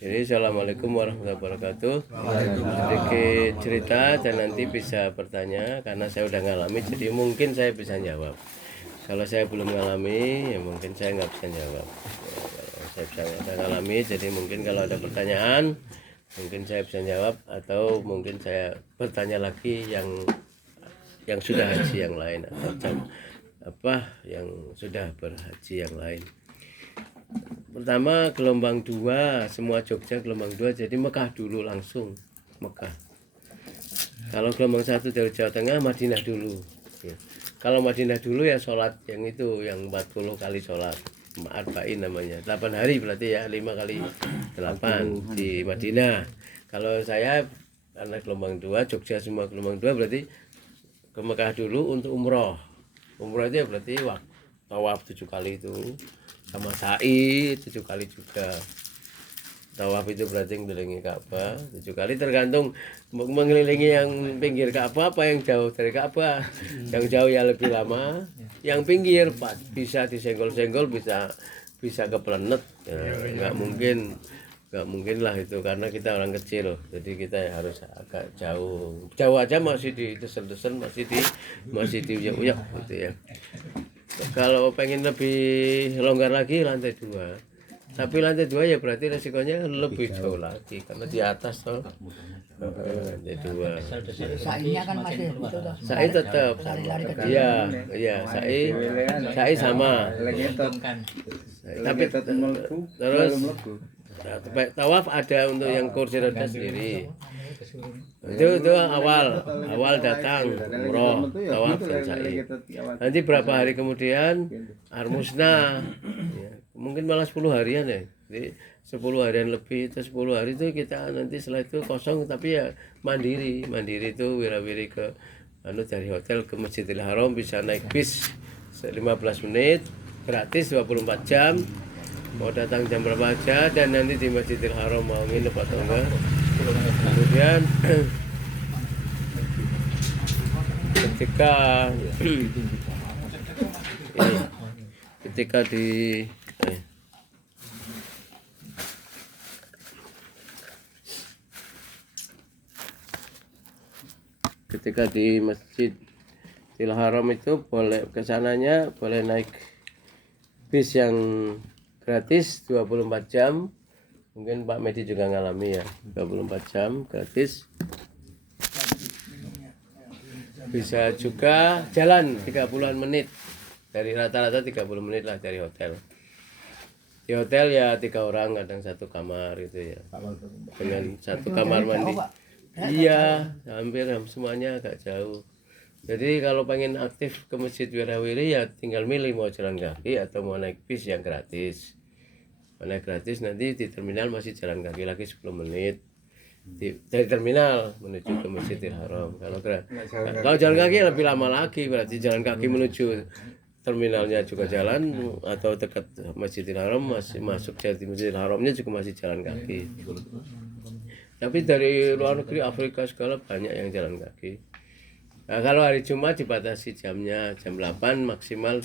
Jadi assalamualaikum warahmatullahi wabarakatuh. Sedikit cerita dan nanti bisa bertanya karena saya udah ngalami, jadi mungkin saya bisa jawab. Kalau saya belum ngalami, ya mungkin saya nggak bisa jawab. Kalau saya bisa ngalami, jadi mungkin kalau ada pertanyaan, mungkin saya bisa jawab atau mungkin saya bertanya lagi yang sudah haji yang lain atau yang sudah berhaji yang lain. Pertama gelombang 2, semua Jogja gelombang 2, jadi Mekah dulu langsung Mekah. Kalau gelombang 1 dari Jawa Tengah, Madinah dulu ya. Kalau Madinah dulu ya sholat yang itu, yang 40 kali sholat Arba'in namanya, 8 hari berarti ya, 5 kali 8 di Madinah. Kalau saya karena gelombang 2, Jogja semua gelombang 2, berarti ke Mekah dulu untuk umroh. Umroh itu ya berarti tawaf 7 kali itu, sama sa'i 7 kali juga. Tawaf itu berarti mengelilingi Ka'bah 7 kali, tergantung mengelilingi yang pinggir Ka'bah apa yang jauh dari Ka'bah. Yang jauh ya lebih lama, yang pinggir bisa disenggol-senggol, bisa keplenet ya, nggak mungkin lah itu, karena kita orang kecil, jadi kita harus agak jauh aja masih di desel-desel, masih di uyak-uyak gitu ya. Kalau pengen lebih longgar lagi lantai 2, tapi lantai 2 ya berarti resikonya lebih jauh lagi karena di atas toh. Lantai 2. Sa'inya kan masih itu toh. Sa'i tetap sama. Iya, sa'i sama. Tapi terus tawaf ada untuk yang kursi roda sendiri. Itu awal datang umroh, tawaf dan sa'i. Nanti berapa hari kemudian Armusna ya, mungkin malah 10 harian ya. Jadi 10 harian lebih, itu 10 hari itu kita nanti setelah itu kosong, tapi ya mandiri itu wira-wiri ke dari hotel ke Masjidil Haram, bisa naik bis 15 menit gratis 24 jam, mau datang jam berapa aja, dan nanti di Masjidil Haram mau nginep atau enggak. Kemudian ketika di Masjidil Haram itu boleh kesananya, boleh naik bis yang gratis 24 jam. Mungkin Pak Medi juga ngalami ya, 24 jam gratis. Bisa juga jalan 30-an menit, dari rata-rata 30 menit lah dari hotel. Di hotel ya 3 orang, kadang 1 kamar gitu ya, dengan 1 kamar mandi. Iya, hampir semuanya agak jauh. Jadi kalau pengen aktif ke Masjid Wirawiri ya tinggal milih mau jalan kaki atau mau naik bis yang gratis. Naik gratis nanti di terminal masih jalan kaki lagi 10 menit dari terminal menuju ke Masjidil Haram. Kalau jalan kaki lebih lama lagi, berarti jalan kaki menuju terminalnya juga jalan, atau dekat Masjidil Haram masih masuk jadi Masjidil Haramnya juga masih jalan kaki. Tapi dari luar negeri, Afrika segala banyak yang jalan kaki. Nah, kalau hari Jumat dibatasi jamnya, jam 8 maksimal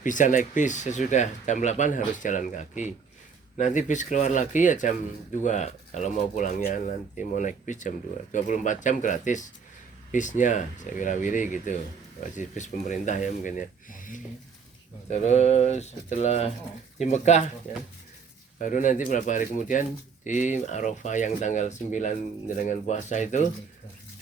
bisa naik bis, sesudah jam 8 harus jalan kaki. Nanti bis keluar lagi ya jam 2, kalau mau pulangnya nanti mau naik bis jam 2, 24 jam gratis bisnya, Wirawiri gitu, masih bis pemerintah ya mungkin ya. Terus setelah di Mekah ya, baru nanti berapa hari kemudian di Arafah yang tanggal 9 dengan puasa itu,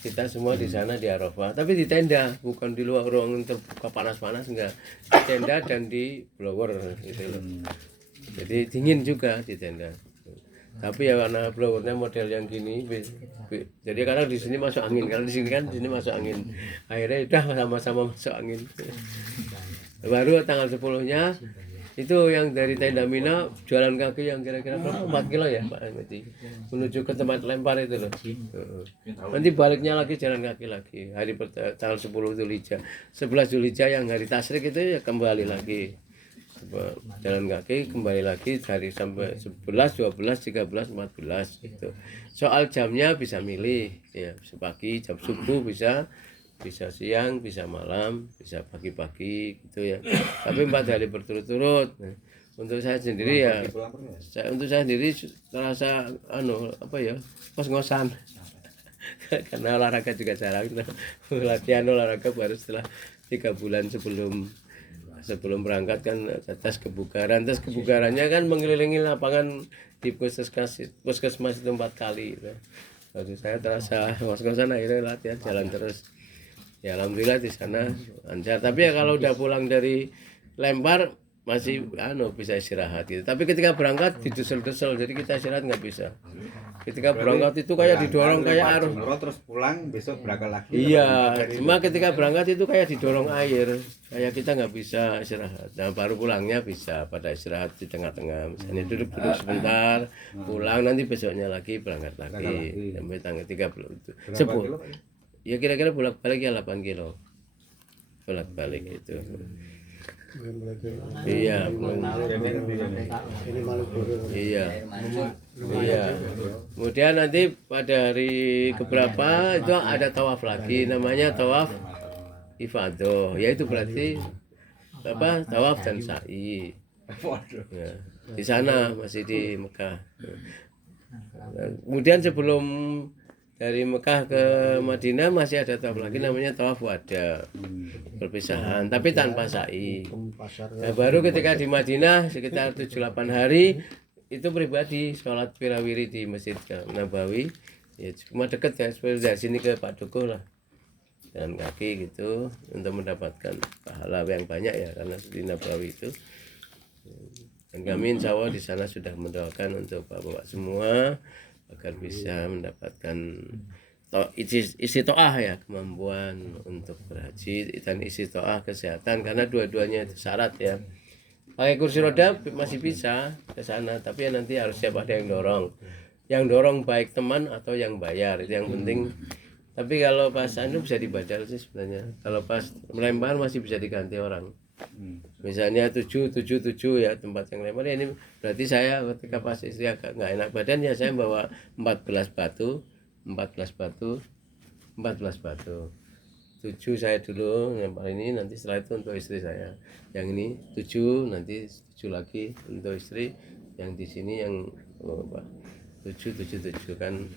kita semua di sana di Arafah, tapi di tenda, bukan di luar ruangan terbuka panas-panas, enggak, di tenda dan di blower gitu loh. Jadi dingin juga di tenda. Tapi ya karena blowernya model yang gini, jadi kadang di sini masuk angin, kalau di sini kan di sini masuk angin. Akhirnya udah sama-sama masuk angin. Baru tanggal 10-nya itu yang dari tenda Mina jalan kaki yang kira-kira 4 kilo ya Pak Medi, menuju ke tempat lempar itu loh. Nanti baliknya lagi jalan kaki lagi hari tanggal 10 Dzulhijjah, 11 Dzulhijjah yang hari tasyrik itu ya kembali lagi jalan kaki, kembali lagi dari sampai 11, 12, 13, 14 gitu. Soal jamnya bisa milih ya, pagi jam subuh bisa, bisa siang, bisa malam, bisa pagi-pagi gitu ya. Tapi 4 hari berturut-turut. Nah, untuk saya sendiri ya, untuk saya sendiri terasa apa ya, ngos-ngosan. Karena olahraga juga jarang, latihan olahraga baru setelah 3 bulan sebelum berangkat kan ada tes kebugaran. Tes kebugarannya kan mengelilingi lapangan di puskesmas itu 4 kali gitu. Jadi saya terasa ngos-ngosan, akhirnya latihan jalan terus. Ya alhamdulillah di sana lancar. Tapi ya kalau udah pulang dari Lempar masih bisa istirahat gitu. Tapi ketika berangkat didesel-desel, jadi kita istirahat nggak bisa. Ketika berangkat itu kayak didorong kayak arus. Terus pulang besok berangkat lagi. Iya, cuma ketika berangkat itu kayak didorong air, kayak kita nggak bisa istirahat. Nah baru pulangnya bisa pada istirahat di tengah-tengah, misalnya duduk-duduk sebentar, pulang nanti besoknya lagi berangkat lagi sampai tanggal 30 itu. Ya kira-kira bolak-balik ya 8 kilo, bolak-balik itu. Iya, iya. Iya. Kemudian nanti pada hari keberapa itu ada tawaf lagi, namanya tawaf ifadah. Ya itu berarti apa? Tawaf dan sa'i. Ya, di sana masih di Mekah. Kemudian sebelum dari Mekah ke Madinah masih ada tawaf lagi, namanya tawaf wada, perpisahan, tapi tanpa sa'i. Nah, baru ketika di Madinah sekitar 7-8 hari itu pribadi sholat wirawiri di Masjid Nabawi, ya cuma deket ya, seperti dari sini ke Pak Dukuh lah, jalan kaki gitu untuk mendapatkan pahala yang banyak ya, karena di Nabawi itu. Dan kami insya Allah di sana sudah mendoakan untuk bapak-bapak semua agar bisa mendapatkan istiqoah ya, kemampuan untuk berhaji dan istiqoah kesehatan, karena dua-duanya itu syarat ya. Pakai kursi roda masih bisa ke sana, tapi ya nanti harus siap ada yang dorong baik teman atau yang bayar, itu yang penting. Tapi kalau pas bisa dibadal sih sebenarnya, kalau pas melempar masih bisa diganti orang. Misalnya 7 ya tempat yang lempar ya, ini berarti saya ketika pas istri agak nggak enak badan ya saya bawa 14 batu 7 saya dulu lempar ini, nanti setelah itu untuk istri saya yang ini 7, nanti 7 lagi untuk istri yang di sini yang 7 kan,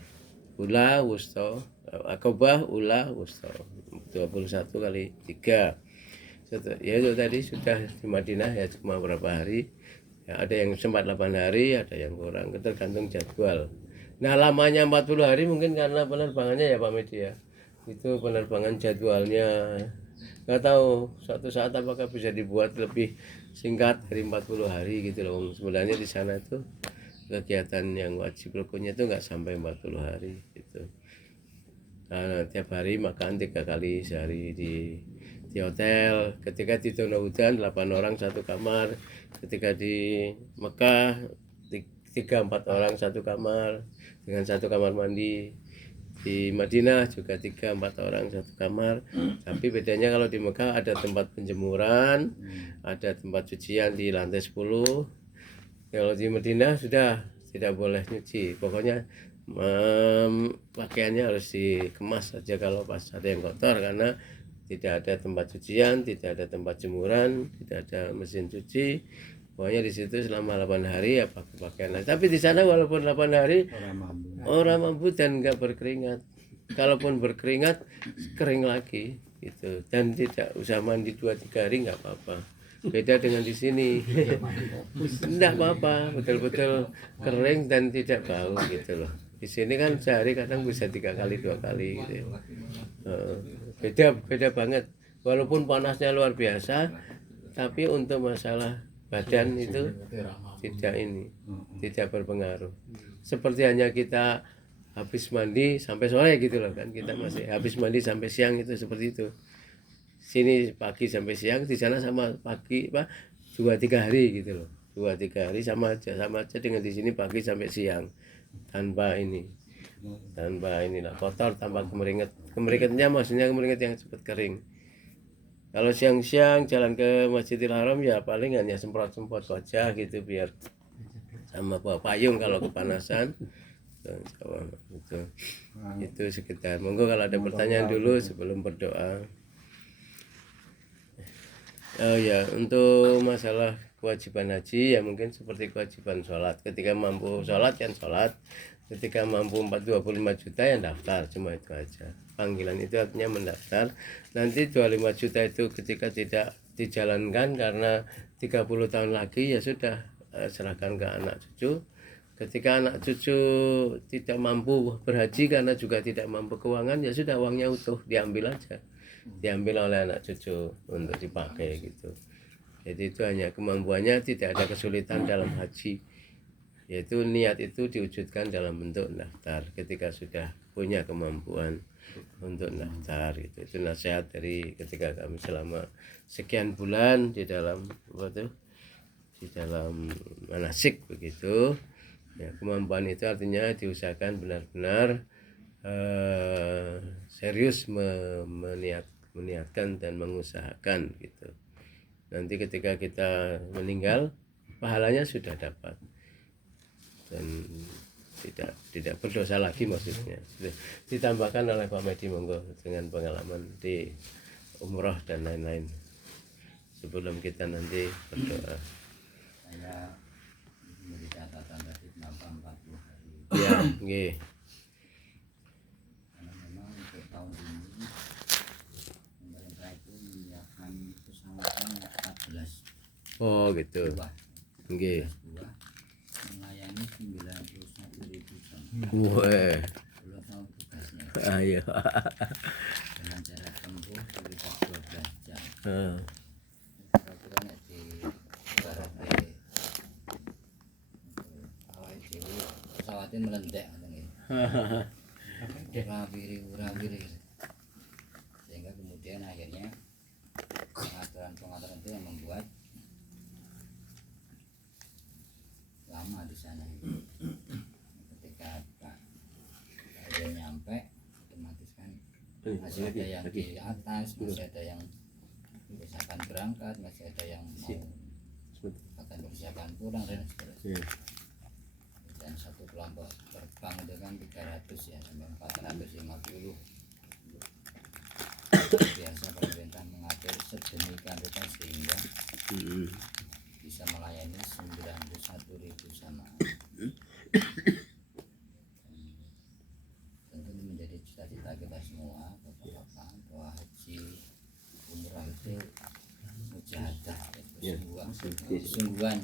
ula wusto akobah ula wusto 21 kali 3. Ya itu tadi sudah di Madinah ya cuma berapa hari ya, ada yang sempat 8 hari, ada yang kurang, tergantung jadwal. Nah lamanya 40 hari mungkin karena penerbangannya ya Pak Media, itu penerbangan jadwalnya nggak tahu suatu saat apakah bisa dibuat lebih singkat dari 40 hari gitu loh. Sebenarnya di sana itu kegiatan yang wajib rukunnya itu nggak sampai 40 hari gitu. Nah, tiap hari makan 3 kali sehari di hotel. Ketika di Donohudan 8 orang satu kamar, ketika di Mekah 3-4 orang satu kamar dengan satu kamar mandi. Di Madinah juga 3-4 orang satu kamar, tapi bedanya kalau di Mekah ada tempat penjemuran, ada tempat cucian di lantai 10. Kalau di Madinah sudah tidak boleh nyuci, pokoknya pakaiannya harus dikemas saja kalau pas ada yang kotor, karena tidak ada tempat cucian, tidak ada tempat jemuran, tidak ada mesin cuci. Pokoknya di situ selama 8 hari ya pakai pakaian. Tapi di sana walaupun 8 hari orang mampu dan nggak berkeringat. Kalaupun berkeringat kering lagi gitu, dan tidak usah mandi 2-3 hari nggak apa-apa. Beda dengan di sini. Enggak apa-apa, betul-betul kering dan tidak bau gitu loh. Di sini kan sehari kadang bisa 3 kali 2 kali gitu. Beda banget. Walaupun panasnya luar biasa, tapi untuk masalah badan itu tidak berpengaruh. Seperti hanya kita habis mandi sampai sore gitu loh kan, kita masih habis mandi sampai siang, itu seperti itu. Sini pagi sampai siang, di sana sama pagi 2-3 hari gitu loh. 2-3 hari sama aja dengan di sini pagi sampai siang, tanpa inilah kotor, tanpa kemeringatnya maksudnya kemeringat yang cepat kering. Kalau siang-siang jalan ke Masjidil Haram ya paling hanya semprot-semprot wajah gitu biar sama bawa payung kalau kepanasan. gitu. Insyaallah gitu. Itu sekitar. Monggo kalau ada pertanyaan dulu sebelum berdoa. Oh ya, untuk masalah kewajiban haji ya mungkin seperti kewajiban sholat. Ketika mampu sholat kan sholat, ketika mampu 25 juta ya daftar, cuma itu aja. Panggilan itu artinya mendaftar. Nanti 25 juta itu ketika tidak dijalankan karena 30 tahun lagi ya sudah, serahkan ke anak cucu. Ketika anak cucu tidak mampu berhaji karena juga tidak mampu keuangan ya sudah, uangnya utuh diambil aja, diambil oleh anak cucu untuk dipakai gitu. Jadi itu hanya kemampuannya, tidak ada kesulitan dalam haji, yaitu niat itu diwujudkan dalam bentuk daftar ketika sudah punya kemampuan untuk daftar. Itu nasihat dari ketika kami selama sekian bulan di dalam di dalam manasik begitu ya. Kemampuan itu artinya diusahakan benar-benar serius meniatkan dan mengusahakan gitu. Nanti ketika kita meninggal pahalanya sudah dapat dan tidak berdosa lagi, maksudnya ditambahkan oleh Pak Medi monggo dengan pengalaman di umroh dan lain-lain sebelum kita nanti berdoa. Saya memberi catatan tadi kenapa 40 hari. Ya, nggih. Karena memang untuk tahun ini pemerintah itu menyiapkan pesawatnya 14 Oh gitu. buah, Nggih. 14 buah melayani 91.000 ton. Wah. 10 tahun tugasnya Ayo. dengan jarak tempuh sekitar 12 jam. Kira-kira nek di barat awal dewi pesawatnya melendek urawiri sehingga kemudian akhirnya pengaturan itu yang membuat lama di sana. Ketika akhirnya nyampe otomatis kan masih ada yang di atas, masih ada yang misalkan berangkat, masih ada yang mau akan persiapan pulang dan seterusnya. Dan satu kelompok terbang itu kan 300 ya sampai 450. Biasa pemerintah mengatur sedemikian rupa sehingga bisa melayani 91.000 sama. Tentu ini menjadi cita-cita kita semua Bapak-bapak, bahwa haji umrah itu mujahadah, kesungguhan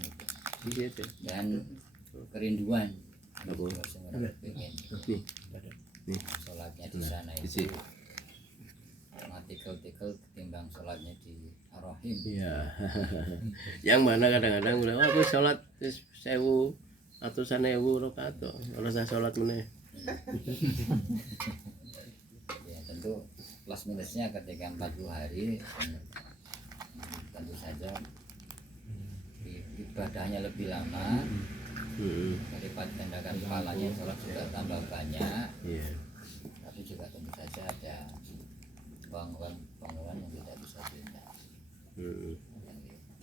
gitu. Dan kerinduan sholatnya di sana itu tikel-tikel ketimbang sholatnya di Ar-Rahim. Iya. Yang mana kadang-kadang udah aku sholat 1000 ratusan ewu rakaat kok ora usah sholat meneh. Ya tentu plus minusnya ketika 40 hari tentu saja ibadahnya lebih lama, melipat gandakan pahalanya, sholat juga tambah banyak. Tapi juga tentu saja ada pengeluaran yang tidak bisa dihindarkan.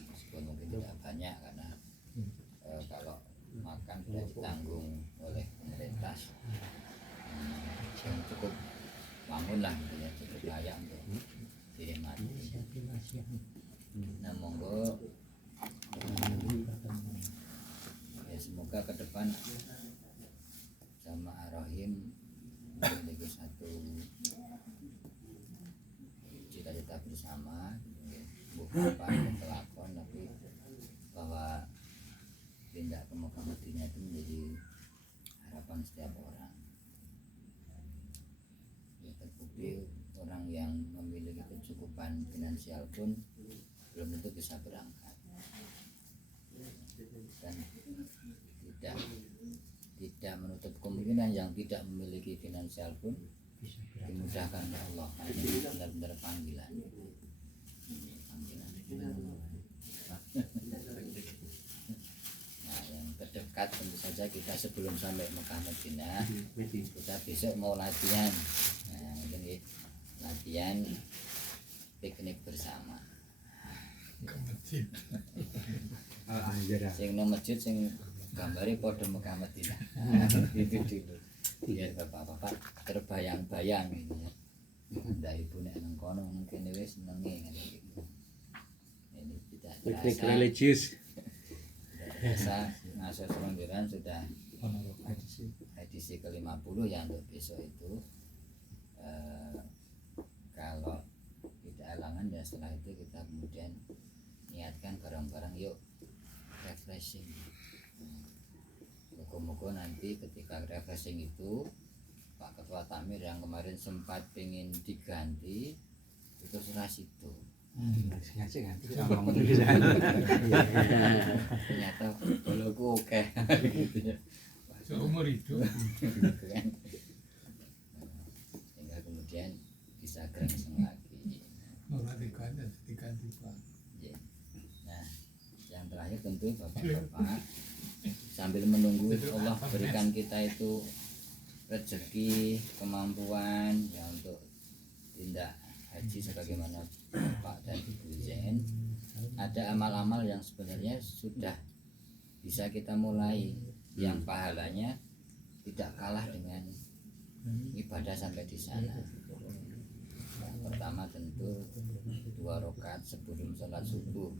Meskipun mungkin tidak banyak karena kalau makan sudah ditanggung oleh pemerintah yang cukup bangun lah gitu ya, cukup layak untuk dinikmati. Nah monggo ya, semoga ke depan sama Ar-Rahim memiliki satu cita-cita bersama, bukan kelakon, tapi bahwa pindah ke Mekah Madinah itu menjadi harapan setiap orang. Ya, terbukti orang yang memiliki kecukupan finansial pun belum tentu bisa berangkat, dan tidak menutup kemungkinan yang tidak memiliki finansial pun dimudahkan oleh Allah, karena ini benar-benar panggilan. Nah yang terdekat tentu saja kita sebelum sampai Mekah Madinah, kita besok mau latihan. Nah mungkin latihan piknik bersama. Sing nang masjid sing gambare padha Mekah Madinah. Itu dulu. biar bapak-bapak terbayang-bayang gitu ya. Ndak ibu nek nang kono nang kene wis senenge ngene iki. Ini tidak Teknik terasa, religius. tidak terasa ngaso selonggiran sudah edisi ke-50 ya untuk besok itu. Kalau tidak halangan ya setelah itu kita kemudian niatkan bareng-bareng yuk refreshing. Moga-moga nanti ketika refreshing itu Pak Ketua Takmir yang kemarin sempat pengen diganti itu seras itu ternyata boloku oke seumur hidup sehingga kemudian bisa gerengseng lagi. malah diganti Pak. Ya. Nah, yang terakhir tentu Bapak-bapak sambil menunggu Allah berikan kita itu rezeki, kemampuan ya untuk tindak haji sebagaimana Pak dan Ibu Zen, ada amal-amal yang sebenarnya sudah bisa kita mulai yang pahalanya tidak kalah dengan ibadah sampai di sana. Yang pertama tentu 2 rakaat sebelum sholat subuh.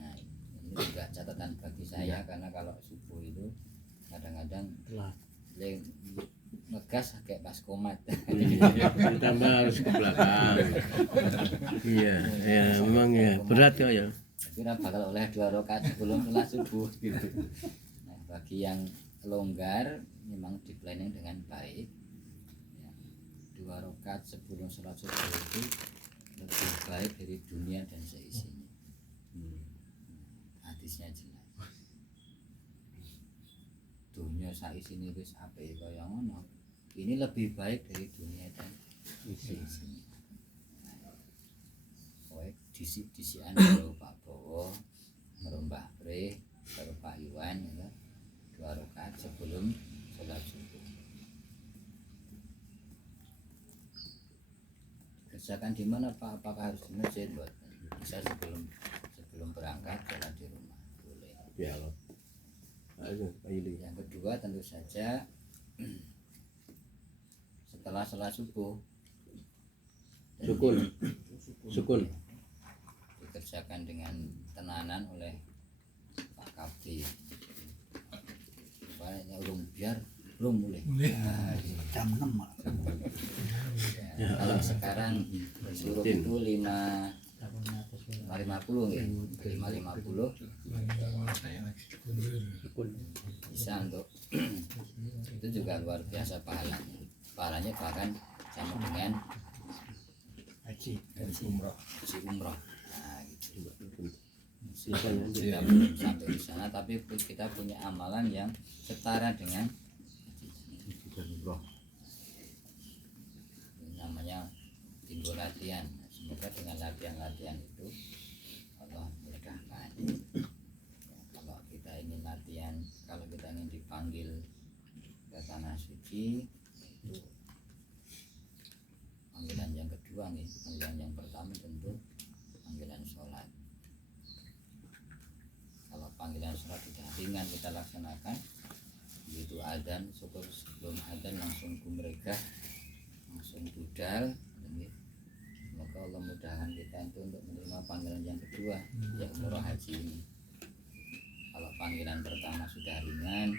Nah ini juga catatan bagi saya karena kalau subuh itu kadang-kadang ngegas kayak pas komat. Tambah harus ke belakang. Iya, ya memang ya berat ya. Kira bakal oleh 2 rakaat sebelum sholat subuh gitu. Nah bagi yang longgar memang di planning dengan baik. 2 rakaat sebelum sholat subuh itu lebih baik dari dunia dan seisinya. Hadisnya jelas. Dunia saisine wis apik kaya ngono. Ini lebih baik dari dunia dan seisinya. Kowe disik-disikan karo Pak Bowo, karo Mbah Bre, karo Pak Iwan ya. 2 rakaat sebelum sholat subuh. Kerjakan di mana Pak? Apakah harus di masjid? Bisa sebelum berangkat sholat di rumah boleh. Ya Allah. Ayo, pilih. Yang kedua tentu saja setelah sholat subuh Sukun. dikerjakan dengan tenanan oleh Pak Kapti. Banyak urung biar belum mulai. Jam 6 malah. Kalau sekarang suruh itu 5.50 ya, 5.50 bisa untuk itu juga luar biasa pahalanya bahkan sama dengan Haji. haji umroh. Nah, gitu. Bisa Kita belum sampai di sana tapi kita punya amalan yang setara dengan umroh. Ini namanya timbul latihan. Semoga dengan latihan-latihan itu Allah mudahkan. Kalau kita ingin latihan, kalau kita ingin dipanggil ke tanah suci itu panggilan yang kedua nih. Panggilan yang pertama tentu panggilan sholat. Kalau panggilan sholat sudah ringan kita laksanakan, begitu adzan syukur sebelum adzan langsung kumregah, langsung budal. Semoga Allah mudahkan kita untuk menerima panggilan yang kedua, ya umroh haji ini. Kalau panggilan pertama sudah ringan,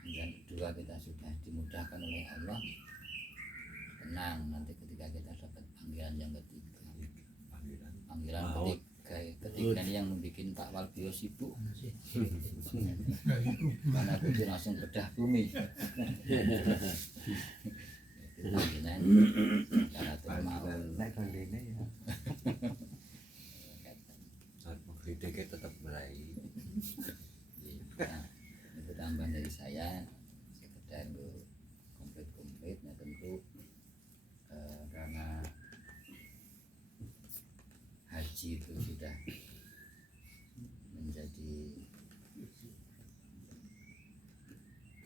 panggilan kedua kita sudah dimudahkan oleh Allah, tenang nanti ketika kita dapat panggilan yang ketiga. Panggilan ketiga ini yang membuat Pak Walbio sibuk karena itu langsung bedah bumi. Panggilan karena itu mau Nek kondene ya. Kritiknya tetap baik. Nah, itu tambahan dari saya sekedar untuk komplit nah tentu karena haji itu sudah menjadi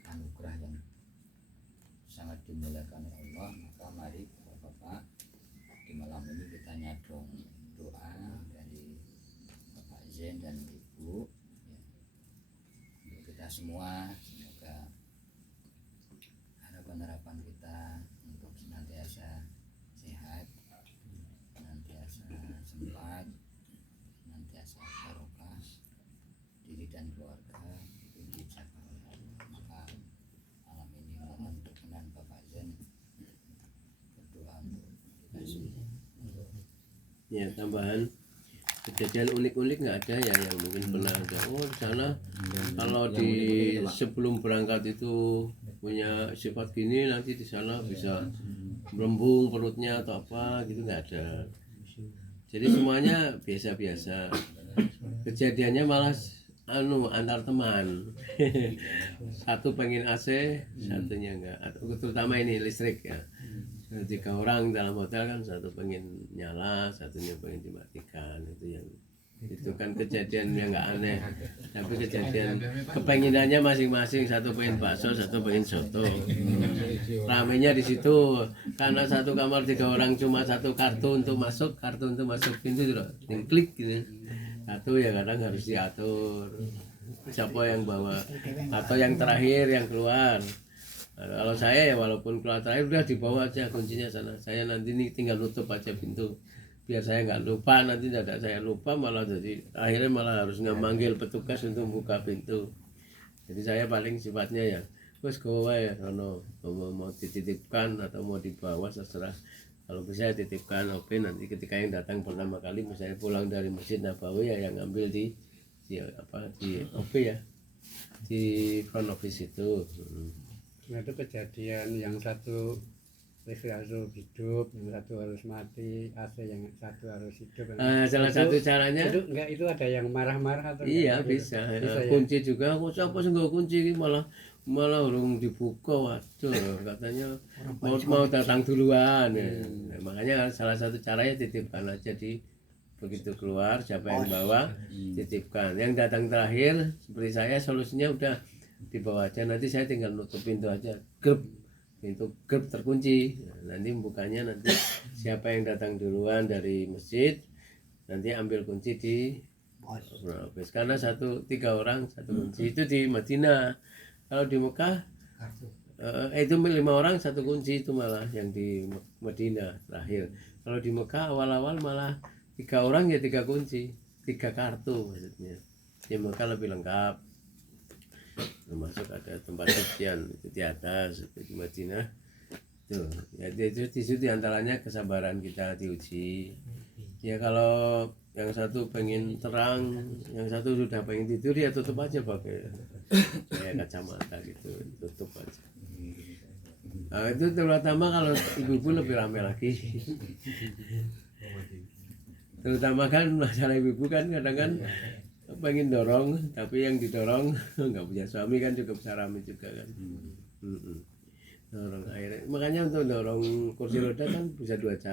anugerah yang sangat dimuliakan oleh Allah, maka mari Bapak-bapak di malam ini kita nyadong doa dari Bapak Zen dan Ibu ya, untuk kita semua. Semoga ya tambahan kejadian unik-unik nggak ada ya yang mungkin pernah ada. Oh di sana kalau di sebelum berangkat itu punya sifat gini, nanti di sana bisa melembung perutnya atau apa gitu, nggak ada. Jadi semuanya biasa-biasa. Kejadiannya malah antar teman. Satu pengen AC, satunya enggak. Terutama ini listrik ya. 3 orang dalam hotel kan, satu pengen nyala, satunya pengen dimatikan. Itu kan kejadian yang enggak aneh. Tapi kejadian kepenginannya masing-masing, satu pengen bakso, satu pengen soto. Ramenya di situ karena satu kamar 3 orang cuma satu kartu untuk masuk pintu itu loh. Klik gitu. Satu ya kadang harus diatur siapa yang bawa atau yang terakhir yang keluar. Kalau saya ya walaupun keluar terakhir udah dibawa aja kuncinya sana, saya nanti nih tinggal nutup aja pintu biar saya nggak lupa, nanti tidak saya lupa malah jadi akhirnya malah harus manggil petugas untuk buka pintu. Jadi saya paling sifatnya ya wes gowa ya sono, mau dititipkan atau mau dibawa terserah. Kalau bisa titipkan OP, nanti ketika yang datang pertama kali misalnya pulang dari Masjid Nabawi ya yang ambil di OP ya, di front office itu. Nah, itu kejadian yang satu listrik harus hidup, yang satu harus mati, AC yang satu harus hidup. Salah satu caranya itu ada yang marah-marah atau iya enggak? bisa, Bisa ya? kunci juga. Kok siapa sih nggak kunci ini malah urung dibuka, waduh katanya mau datang duluan ya. Nah, makanya salah satu caranya titipkan aja begitu keluar siapa yang bawa titipkan. Yang datang terakhir seperti saya solusinya udah dibawa aja, nanti saya tinggal nutup pintu aja, pintu terkunci. Nah, nanti bukanya nanti siapa yang datang duluan dari masjid nanti ambil kunci di office. Karena 3 orang satu kunci itu di Madinah. Kalau di Mekah itu 5 orang satu kunci, itu malah yang di Madinah terakhir. Kalau di Mekah awal-awal malah 3 orang ya 3 kunci, 3 kartu maksudnya. Di Mekah lebih lengkap, termasuk ada tempat cucian itu di atas. Itu di Madinah tuh ya, itu di situ diantaranya kesabaran kita diuji ya. Kalau yang satu pengen terang, yang satu sudah pengen tidur ya tutup aja pakai kayak kacamata gitu, tutup aja. Nah, itu terutama kalau ibu-ibu lebih ramai lagi. Terutama kan masalah ibu-ibu kan kadang kan pengen dorong, tapi yang didorong nggak punya suami kan juga bisa ramai juga kan. Dorong akhirnya, makanya untuk dorong kursi roda kan bisa 2 cara.